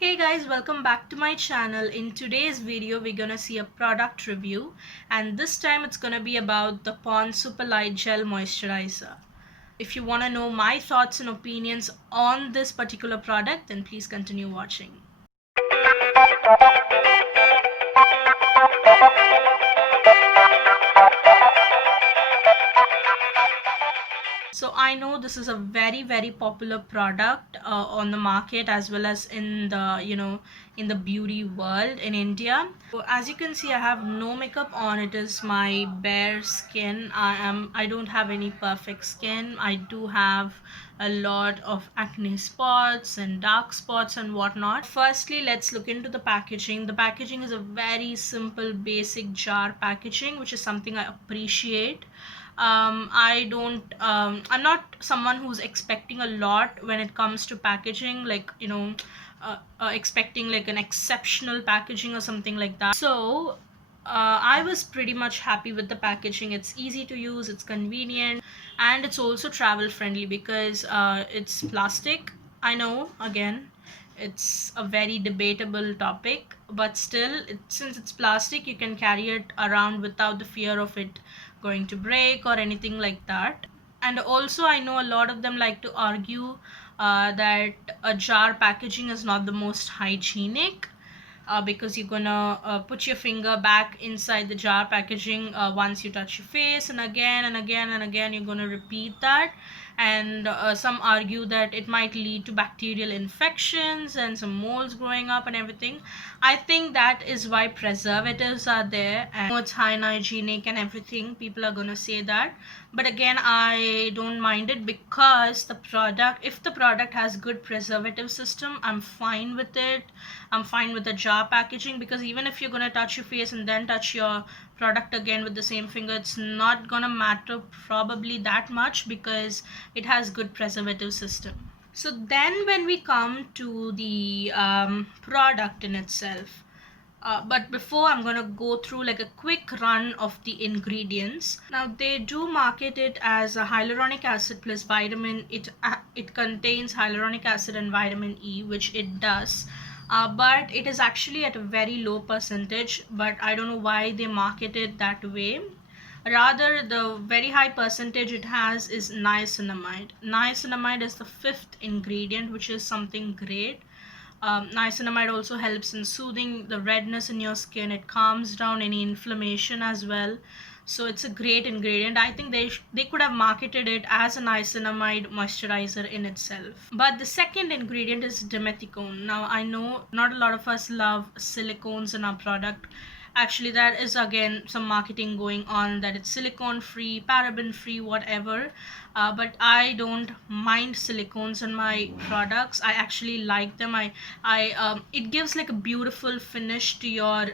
Hey guys, welcome back to my channel. In today's video, we're gonna see a product review, and this time it's gonna be about the Pond's Super Light Gel Moisturizer. If you wanna know my thoughts and opinions on this particular product, then please continue watching. So I know this is a very popular product on the market as well as in the in the beauty world in India. So as you can see, I have no makeup on. It is my bare skin. I don't have any perfect skin. I do have a lot of acne spots and dark spots and whatnot. Firstly, let's look into the packaging. The packaging is a very simple basic jar packaging, which is something I appreciate. I'm not someone who's expecting a lot when it comes to packaging, like expecting like an exceptional packaging or something like that. So I was pretty much happy with the packaging. It's easy to use, it's convenient, and it's also travel friendly because it's plastic. I know, again, it's a very debatable topic, but still, since it's plastic, you can carry it around without the fear of it going to break or anything like that. And also, I know a lot of them like to argue that a jar packaging is not the most hygienic, because you're gonna put your finger back inside the jar packaging once you touch your face, and again and again and again you're gonna repeat that. And some argue that it might lead to bacterial infections and some molds growing up and everything. I think that is why preservatives are there, and it's high and hygienic and everything. People are gonna say that, but again, I don't mind it because if the product has good preservative system, I'm fine with it. I'm fine with the jar packaging, because even if you're gonna touch your face and then touch your product again with the same finger, it's not gonna matter probably that much because it has good preservative system. So then when we come to the product in itself, but before, I'm gonna go through like a quick run of the ingredients. Now they do market it as a hyaluronic acid plus vitamin. It contains hyaluronic acid and vitamin E, which it does. But it is actually at a very low percentage. But I don't know why they market it that way. Rather, the very high percentage it has is niacinamide. Niacinamide is the fifth ingredient, which is something great. Niacinamide also helps in soothing the redness in your skin. It calms down any inflammation as well. So it's a great ingredient. I think they could have marketed it as a niacinamide moisturizer in itself. But the second ingredient is dimethicone. Now I know not a lot of us love silicones in our product. Actually, that is again some marketing going on, that it's silicone free, paraben free, whatever. But I don't mind silicones in my products. I actually like them. I it gives like a beautiful finish to your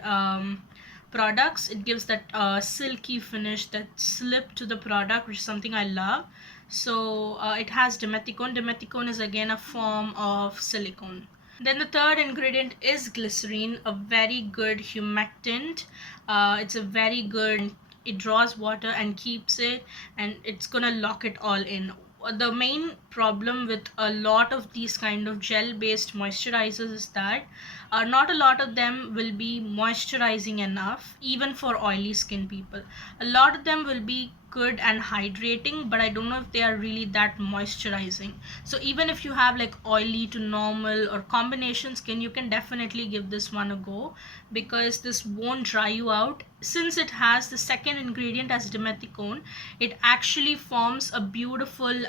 products. It gives that silky finish, that slip to the product, which is something I love. So it has dimethicone. Dimethicone is again a form of silicone. Then the third ingredient is glycerine, a very good humectant. It's a very good, it draws water and keeps it, and it's gonna lock it all in. The main problem with a lot of these kind of gel based moisturizers is that not a lot of them will be moisturizing enough, even for oily skin people. A lot of them will be good and hydrating, but I don't know if they are really that moisturizing. So even if you have like oily to normal or combination skin, you can definitely give this one a go, because this won't dry you out. Since it has the second ingredient as dimethicone, it actually forms a beautiful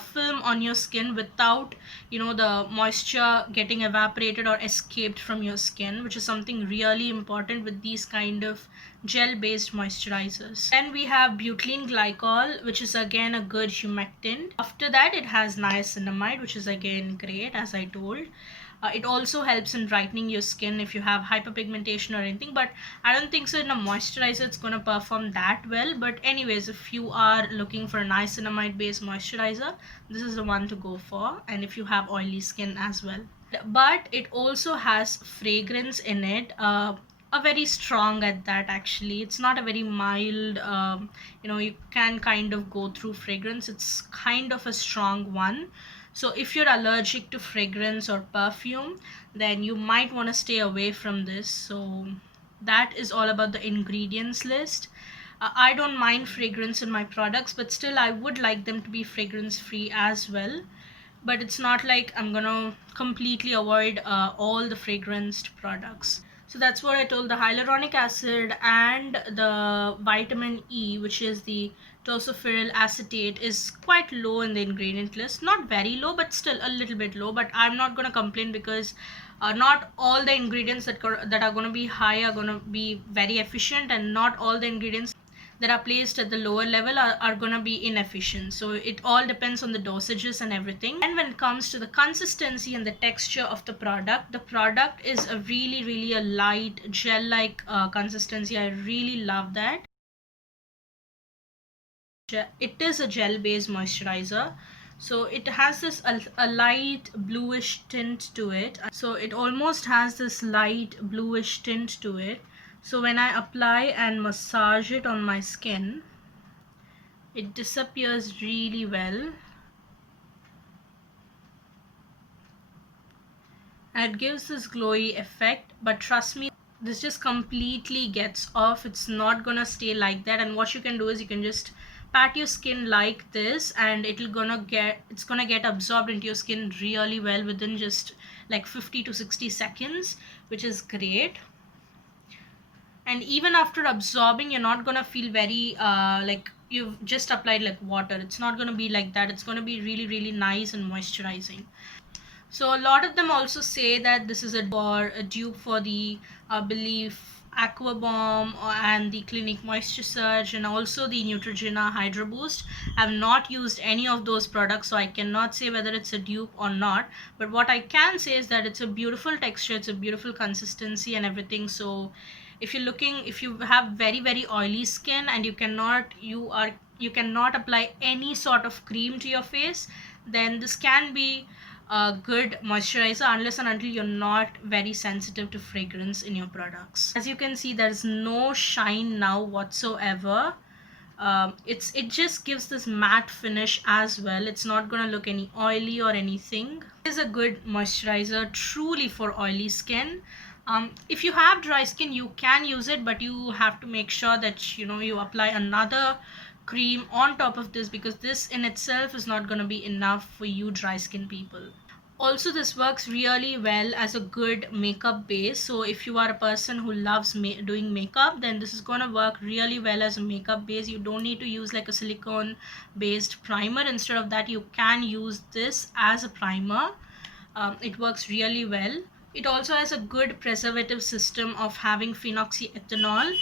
film on your skin without the moisture getting evaporated or escaped from your skin, which is something really important with these kind of gel based moisturizers. Then we have butylene glycol, which is again a good humectant. After that, it has niacinamide, which is again great, as I told. It also helps in brightening your skin if you have hyperpigmentation or anything, but I don't think so in a moisturizer it's going to perform that well. But anyways, if you are looking for a niacinamide based moisturizer, this is the one to go for, and if you have oily skin as well. But it also has fragrance in it, a very strong at that. Actually, it's not a very mild, you can kind of go through fragrance. It's kind of a strong one. So if you're allergic to fragrance or perfume, then you might want to stay away from this. So that is all about the ingredients list. I don't mind fragrance in my products, but still I would like them to be fragrance free as well. But it's not like I'm gonna completely avoid all the fragranced products. So that's what I told. The hyaluronic acid and the vitamin E, which is the tocopherol acetate, is quite low in the ingredient list. Not very low, but still a little bit low. But I'm not gonna complain because not all the ingredients that are gonna be high are gonna be very efficient, and not all the ingredients that are placed at the lower level are going to be inefficient. So it all depends on the dosages and everything. And when it comes to the consistency and the texture of the product is a really a light gel like consistency. I really love that. It is a gel based moisturizer, so it has this a light bluish tint to it. So it almost has this light bluish tint to it. So when I apply and massage it on my skin, it disappears really well, and it gives this glowy effect. But trust me, this just completely gets off. It's not gonna stay like that. And what you can do is you can just pat your skin like this, and it's gonna get absorbed into your skin really well within just like 50 to 60 seconds, which is great. And even after absorbing, you're not gonna feel very like you've just applied like water. It's not gonna be like that. It's gonna be really nice and moisturizing. So a lot of them also say that this is a dupe for the Belief Aqua Bomb and the Clinique Moisture Surge, and also the Neutrogena Hydro Boost. I've not used any of those products, so I cannot say whether it's a dupe or not. But what I can say is that it's a beautiful texture, it's a beautiful consistency and everything. So if you have very oily skin and you cannot apply any sort of cream to your face, then this can be a good moisturizer, unless and until you're not very sensitive to fragrance in your products. As you can see, there's no shine now whatsoever. It just gives this matte finish as well. It's not gonna look any oily or anything. It is a good moisturizer truly for oily skin. If you have dry skin, you can use it, but you have to make sure that you apply another cream on top of this, because this in itself is not going to be enough for you dry skin people. Also, this works really well as a good makeup base. So if you are a person who loves doing makeup, then this is going to work really well as a makeup base. You don't need to use like a silicone based primer. Instead of that, you can use this as a primer. It works really well. It also has a good preservative system of having phenoxyethanol,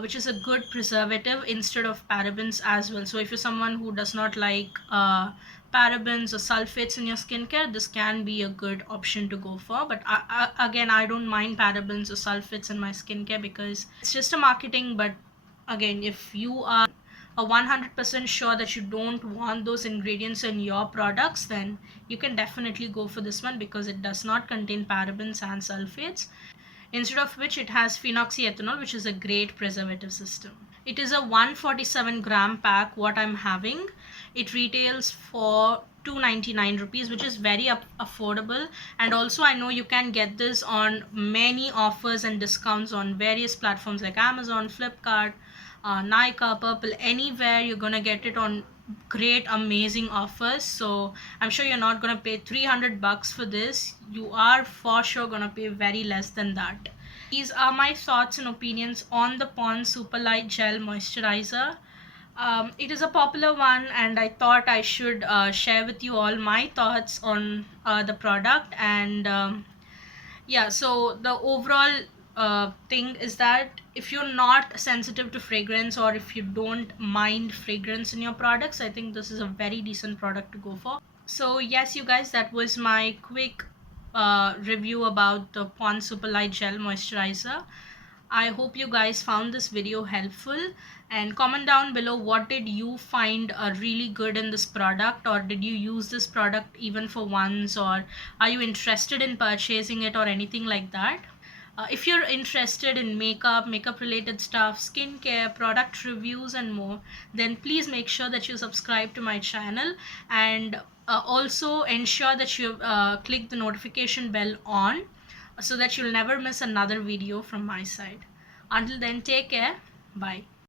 which is a good preservative instead of parabens as well. So if you're someone who does not like parabens or sulfates in your skincare, this can be a good option to go for. But again, I don't mind parabens or sulfates in my skincare because it's just a marketing. But again, if you are 100% sure that you don't want those ingredients in your products, then you can definitely go for this one, because it does not contain parabens and sulfates, instead of which it has phenoxyethanol, which is a great preservative system. It is a 147 gram pack what I'm having. It retails for 299 rupees, which is very affordable. And also I know you can get this on many offers and discounts on various platforms like Amazon, Flipkart, Nykaa, Purple, anywhere you're gonna get it on great amazing offers. So I'm sure you're not gonna pay 300 bucks for this. You are for sure gonna pay very less than that. These are my thoughts and opinions on the Pond's Super Light Gel Moisturizer. It is a popular one, and I thought I should share with you all my thoughts on the product. And yeah, so the overall thing is that if you're not sensitive to fragrance, or if you don't mind fragrance in your products, I think this is a very decent product to go for. So yes, you guys, that was my quick review about the Pond's Super Light Gel Moisturizer. I hope you guys found this video helpful, and comment down below what did you find really good in this product, or did you use this product even for once, or are you interested in purchasing it or anything like that. If you're interested in makeup related stuff, skincare, product reviews and more, then please make sure that you subscribe to my channel. And Also ensure that you click the notification bell on, so that you'll never miss another video from my side. Until then, take care. Bye.